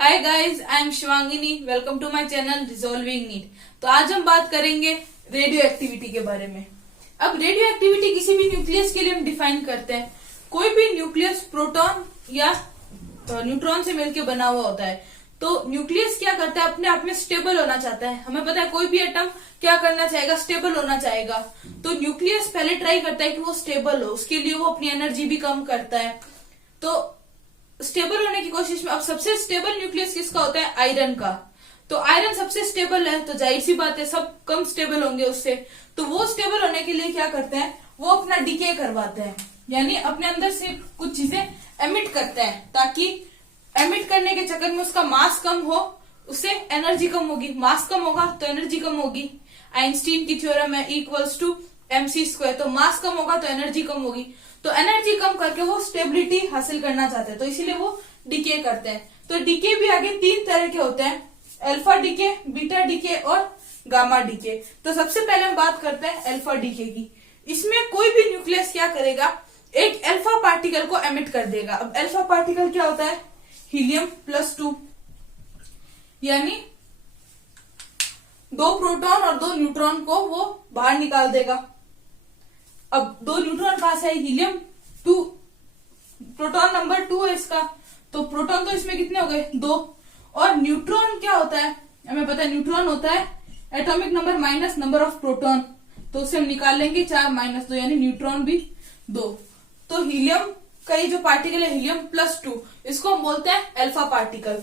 Hi guys, I am Shivangini. Welcome to my channel resolving NEET. तो आज हम बात करेंगे रेडियो एक्टिविटी के बारे में। अब रेडियो एक्टिविटी किसी भी न्यूक्लियस के लिए हम डिफाइन करते हैं। कोई भी न्यूक्लियस प्रोटॉन या न्यूट्रॉन से मिलकर बना हुआ होता है। तो न्यूक्लियस क्या करता है, अपने आप में स्टेबल होना चाहता है। हमें पता है कोई भी एटम क्या करना चाहेगा, स्टेबल होना चाहेगा। तो न्यूक्लियस पहले ट्राई करता है कि वो स्टेबल हो, उसके लिए वो अपनी एनर्जी भी कम करता है। तो स्टेबल होने की कोशिश में अब सबसे स्टेबल न्यूक्लियस किसका होता है? आयरन का। तो आयरन सबसे स्टेबल है, तो जाहिर सी बात है सब कम स्टेबल होंगे उससे। तो वो स्टेबल होने के लिए क्या करते हैं, वो अपना डिके करवाते हैं, यानी अपने अंदर से कुछ चीजें एमिट करते हैं, ताकि एमिट करने के चक्कर में उसका मास कम हो, उससे एनर्जी कम होगी। मास कम होगा तो एनर्जी कम होगी। आइंस्टीन की थ्योरम है E = mc²। तो मास कम होगा तो एनर्जी कम होगी। तो एनर्जी कम करके वो स्टेबिलिटी हासिल करना चाहते हैं, तो इसीलिए वो डीके करते हैं। तो डीके भी आगे 3 तरह के होते हैं, अल्फा डीके, बीटा डीके और गामा डीके। तो सबसे पहले हम बात करते हैं अल्फा डीके की। इसमें कोई भी न्यूक्लियस क्या करेगा, एक अल्फा पार्टिकल को एमिट कर देगा। अब अल्फा पार्टिकल क्या होता है? He+2, यानी 2 प्रोटॉन और 2 न्यूट्रॉन को वो बाहर निकाल देगा। अब 2 न्यूट्रॉन कहां से है? He2, प्रोटॉन नंबर 2 है इसका। तो प्रोटॉन तो इसमें कितने हो गए? 2। और न्यूट्रॉन क्या होता है, हमें पता है न्यूट्रॉन होता है atomic number minus number of proton. तो उसे हम निकाल लेंगे 4 - 2, यानी न्यूट्रॉन भी 2। तो हीलियम का ये जो पार्टिकल है He+2, इसको हम बोलते हैं अल्फा पार्टिकल।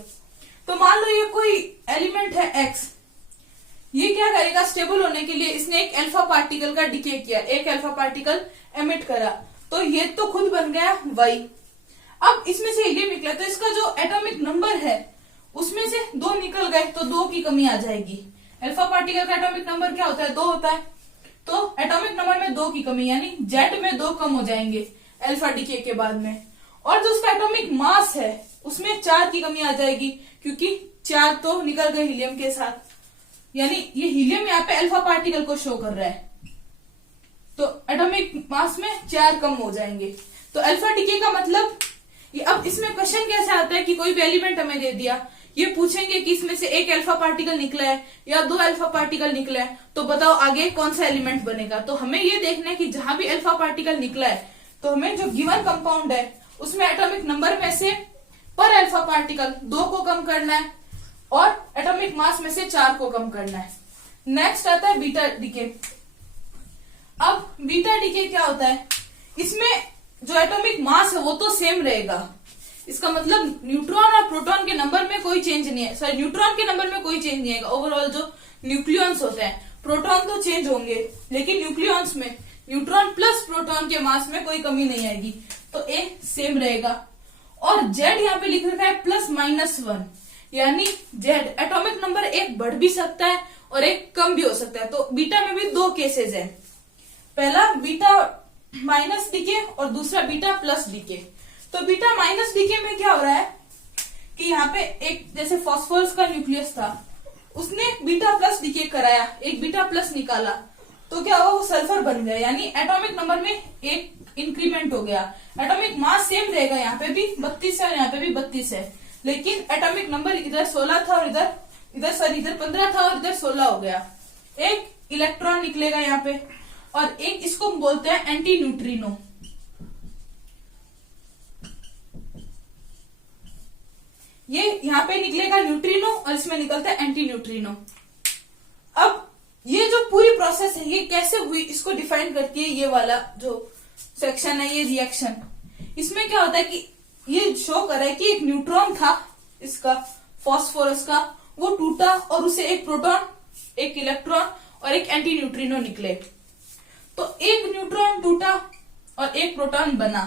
तो मान लो ये कोई एलिमेंट है X, ये क्या करेगा, स्टेबल होने के लिए इसने एक अल्फा पार्टिकल का डिके किया, एक अल्फा पार्टिकल एमिट करा। तो ये तो खुद बन गया Y। अब इसमें से हीलियम निकला, तो इसका जो एटॉमिक नंबर है उसमें से 2 निकल गए, तो 2 की कमी आ जाएगी। अल्फा पार्टिकल का एटॉमिक नंबर क्या होता है? 2 होता है। तो एटॉमिक नंबर में 2 की कमी, यानी Z में 2 कम हो जाएंगे अल्फा डीके के बाद में। और जो उसका एटॉमिक मास है उसमें 4 की कमी आ जाएगी, क्योंकि 4 तो निकल गए हीलियम के साथ। यानी ये हीलियम यहाँ पे अल्फा पार्टिकल को शो कर रहा है, तो एटॉमिक मास में 4 कम हो जाएंगे। तो अल्फा डीके का मतलब ये। अब इसमें क्वेश्चन कैसे आता है कि कोई भी एलिमेंट हमें दे दिया, ये पूछेंगे कि इसमें से एक अल्फा पार्टिकल निकला है या 2 अल्फा पार्टिकल निकला है, तो बताओ आगे कौन सा एलिमेंट बनेगा। तो हमें ये देखना है कि जहां भी अल्फा पार्टिकल निकला है, तो हमें जो गिवन कंपाउंड है उसमें एटॉमिक नंबर में से पर अल्फा पार्टिकल 2 को कम करना है और एटॉमिक मास में से 4 को कम करना है। नेक्स्ट आता है बीटा डीके। अब बीटा डीके क्या होता है, इसमें जो एटॉमिक मास है वो तो सेम रहेगा। इसका मतलब न्यूट्रॉन और प्रोटॉन के नंबर में कोई चेंज नहीं है, सॉरी न्यूट्रॉन के नंबर में कोई चेंज नहीं आएगा। ओवरऑल जो न्यूक्लियॉन्स होते हैं, प्रोटॉन तो चेंज होंगे, लेकिन न्यूक्लियॉन्स में न्यूट्रॉन प्लस प्रोटॉन के मास में कोई कमी नहीं आएगी। तो ए सेम रहेगा। और जेड यहाँ पे लिख रखा है +-1, यानी जेड एटॉमिक नंबर एक बढ़ भी सकता है और एक कम भी हो सकता है। तो बीटा में भी 2 केसेस है, पहला बीटा माइनस डीके और दूसरा बीटा प्लस डीके। तो बीटा माइनस डीके में क्या हो रहा है कि यहाँ पे एक जैसे फास्फोरस का न्यूक्लियस था, उसने बीटा प्लस डीके कराया, एक बीटा प्लस निकाला, तो क्या हुआ, वो सल्फर बन गया, यानी एटॉमिक नंबर में 1 इंक्रीमेंट हो गया। एटॉमिक मास सेम रहेगा, यहाँ पे भी 32 है और यहाँ पे भी 32 है, लेकिन एटॉमिक नंबर इधर 16 था और इधर 15 था और इधर 16 हो गया। एक इलेक्ट्रॉन निकलेगा यहाँ पे, और एक इसको हम बोलते हैं एंटी न्यूट्रिनो। ये यहाँ पे निकलेगा न्यूट्रिनो और इसमें निकलता है एंटी न्यूट्रिनो। अब ये जो पूरी प्रोसेस है ये कैसे हुई, इसको डिफाइन करती है ये वाला जो सेक्शन है, ये रिएक्शन। इसमें क्या होता है कि ये शो कर रहा है कि एक न्यूट्रॉन था इसका फास्फोरस का, वो टूटा और उसे एक प्रोटॉन, एक इलेक्ट्रॉन और एक एंटी न्यूट्रिनो निकले। तो एक न्यूट्रॉन टूटा और एक प्रोटॉन बना,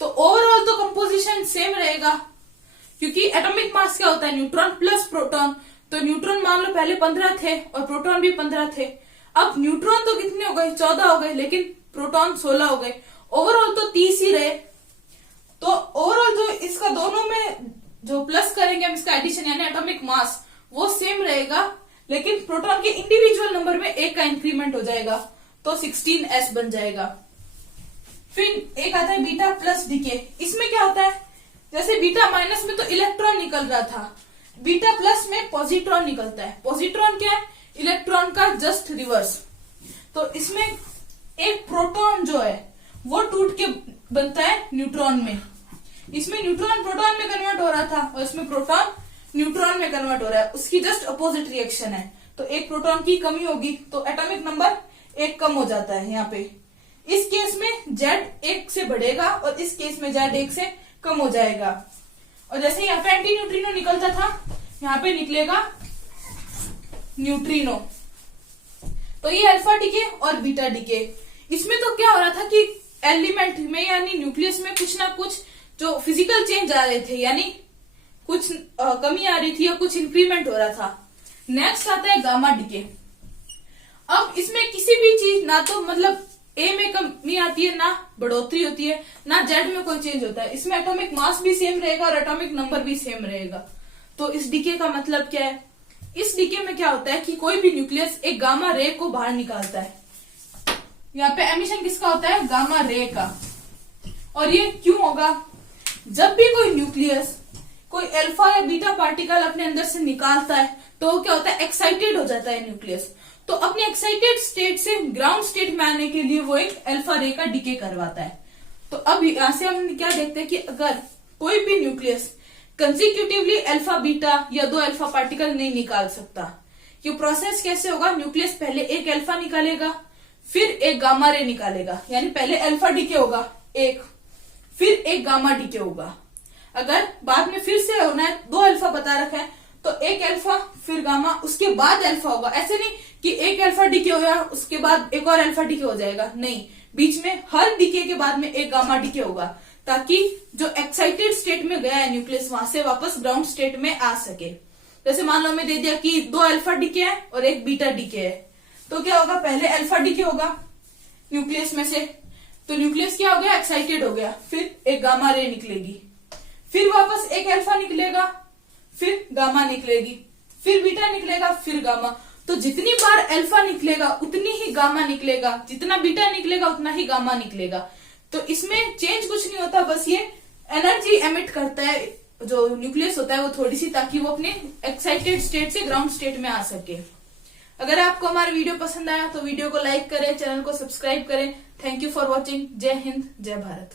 तो ओवरऑल तो कंपोजिशन सेम रहेगा, क्योंकि एटॉमिक मास क्या होता है, न्यूट्रॉन प्लस प्रोटॉन। तो न्यूट्रॉन मान लो पहले 15 थे और प्रोटॉन भी 15 थे। अब न्यूट्रॉन तो कितने हो गए, 14 हो गए, लेकिन प्रोटॉन 16 हो गए। ओवरऑल तो 30 ही रहे। तो ओवरऑल जो इसका दोनों में जो प्लस करेंगे हम, इसका एडिशन यानी एटॉमिक मास वो सेम रहेगा, लेकिन प्रोटॉन के इंडिविजुअल नंबर में 1 का इंक्रीमेंट हो जाएगा, तो 16s बन जाएगा। फिर एक आता है बीटा प्लस डीके। इसमें क्या होता है, जैसे बीटा माइनस में तो इलेक्ट्रॉन निकल रहा था, बीटा प्लस में पॉजिट्रॉन निकलता है। पॉजिट्रॉन क्या है? इलेक्ट्रॉन का जस्ट रिवर्स। तो इसमें एक प्रोटॉन जो है वो टूट के बनता है न्यूट्रॉन में। इसमें न्यूट्रॉन प्रोटॉन में कन्वर्ट हो रहा था और इसमें प्रोटॉन न्यूट्रॉन में कन्वर्ट हो रहा है। उसकी जस्ट अपोजिट रिएक्शन है। तो एक प्रोटॉन की कमी होगी तो एटॉमिक नंबर एक कम हो जाता है यहाँ पे। इस केस में Z एक से बढ़ेगा और इस केस में Z एक से कम हो जाएगा। और जैसे यहाँ पे एंटी न्यूट्रिनो निकलता था, यहाँ पे निकलेगा न्यूट्रिनो। तो ये अल्फा डीके और बीटा डीके। इसमें तो क्या हो रहा था कि एलिमेंट में यानी न्यूक्लियस में कुछ ना कुछ जो फिजिकल चेंज आ रहे थे, यानी कुछ कमी आ रही थी या कुछ इंक्रीमेंट हो रहा था। नेक्स्ट आता है गामा डीके। अब इसमें किसी भी चीज ना तो मतलब ए में कमी आती है, ना बढ़ोतरी होती है, ना जेड में कोई चेंज होता है। इसमें एटॉमिक मास भी सेम रहेगा और एटॉमिक नंबर भी सेम रहेगा। तो इस डीके का मतलब क्या है? इस डीके में क्या होता है कि कोई भी न्यूक्लियस एक गामा रे को बाहर निकालता है। यहाँ पे एमिशन किसका होता है? गामा रे का। और ये क्यों होगा? जब भी कोई न्यूक्लियस कोई अल्फा या बीटा पार्टिकल अपने अंदर से निकालता है तो क्या होता है? एक्साइटेड हो जाता है न्यूक्लियस। तो अपने एक्साइटेड स्टेट से ग्राउंड स्टेट में आने के लिए वो एक अल्फा रे का डीके करवाता है। तो अब यहाँ से हम क्या देखते हैं कि अगर कोई भी न्यूक्लियस कंसेक्यूटिवली अल्फा बीटा या दो अल्फा पार्टिकल नहीं निकाल सकता, ये प्रोसेस कैसे होगा? न्यूक्लियस पहले एक अल्फा निकालेगा, फिर एक गामा रे निकालेगा, यानी पहले अल्फा डीके होगा एक, फिर एक गामा डीके होगा। अगर बाद में फिर से होना है, दो अल्फा बता रखा है, तो एक अल्फा फिर गामा उसके बाद अल्फा होगा। ऐसे नहीं कि एक अल्फा डीके हो गया उसके बाद एक और अल्फा डीके हो जाएगा, नहीं, बीच में हर डीके के बाद में एक गामा डीके होगा, ताकि जो एक्साइटेड स्टेट में गया है न्यूक्लियस वहां से वापस ग्राउंड स्टेट में आ सके। जैसे मान लो मैं दे दिया कि दो अल्फा डीके है और एक बीटा डीके है, तो क्या होगा? पहले अल्फा डीके होगा न्यूक्लियस में से, तो न्यूक्लियस क्या हो गया? एक्साइटेड हो गया, फिर एक गामा रे निकलेगी, फिर वापस एक अल्फा निकलेगा, फिर गामा निकलेगी, फिर बीटा निकलेगा, फिर गामा। तो जितनी बार अल्फा निकलेगा उतनी ही गामा निकलेगा, जितना बीटा निकलेगा उतना ही गामा निकलेगा। तो इसमें चेंज कुछ नहीं होता, बस ये एनर्जी एमिट करता है जो न्यूक्लियस होता है वो थोड़ी सी, ताकि वो अपने एक्साइटेड स्टेट से ग्राउंड स्टेट में आ सके। अगर आपको हमारा वीडियो पसंद आया तो वीडियो को लाइक करें, चैनल को सब्सक्राइब करें। Thank you for watching. जय हिंद, जय भारत।